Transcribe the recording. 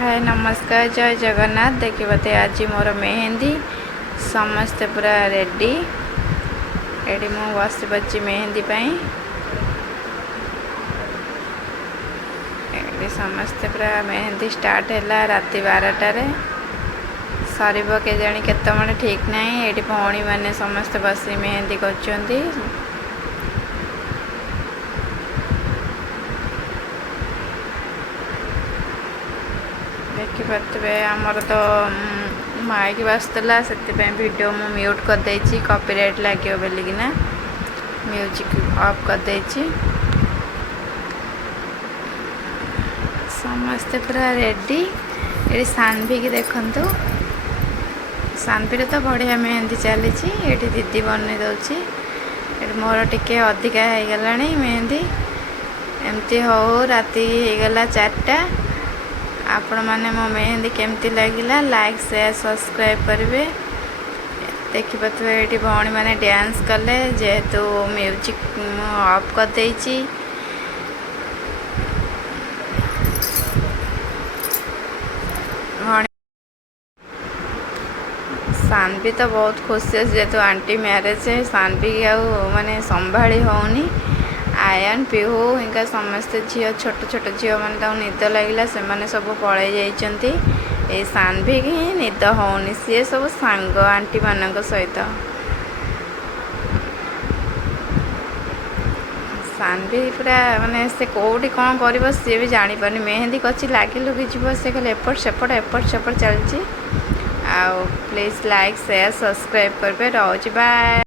हाय नमस्कार जय जगन्नाथ। देखिए आज मोर मेहंदी समस्ते पूरा रेडी एडी मु बस बच्ची मेहंदी पाई एडी समस्ते पूरा मेहंदी स्टार्ट है राति 12टारे सरब के जानी केत मन ठीक ना ये भौणी मैंने समस्ते बस मेहंदी कर देखिपे आमर तो माइक बासला से वीडियो मु म्यूट कर देछि कॉपीराइट लगे बोलिकिना म्यूजिक ऑफ कर देछि। समस्ते पूरा रेडी ये सानवी की देखंतु सानवी तो बढ़िया मेहंदी चली ये दीदी बन दौची मोर टिके अधिका हो गला मेहंदी एमती हो राति गला 4टा। आपण माने मो मेहंदी केमती लगिला लाइक शेयर सब्सक्राइब करेंगे। देखिपे ये भौणी मैंने डांस कले जेहेतु म्यूजिक ऑफ कर देछि। सानवी तो बहुत खुशी है जेहेतु आंटी मैरेज है सानवी माने संभाली होनी आयन पीहू इनका समस्ते झील छोट छोट झील मैंने निद लगे से सब पलि जाइए सानवी ही निद होनी सी सब सांग आंटी मान सहित सानवी पूरा माने से कौटी कौन कर सी भी जापर मेहंदी कची लगे लुगिज से खाली एपट सेपट चलती। प्लीज लाइक शेयर सब्सक्राइब करेंगे। रोज बाय।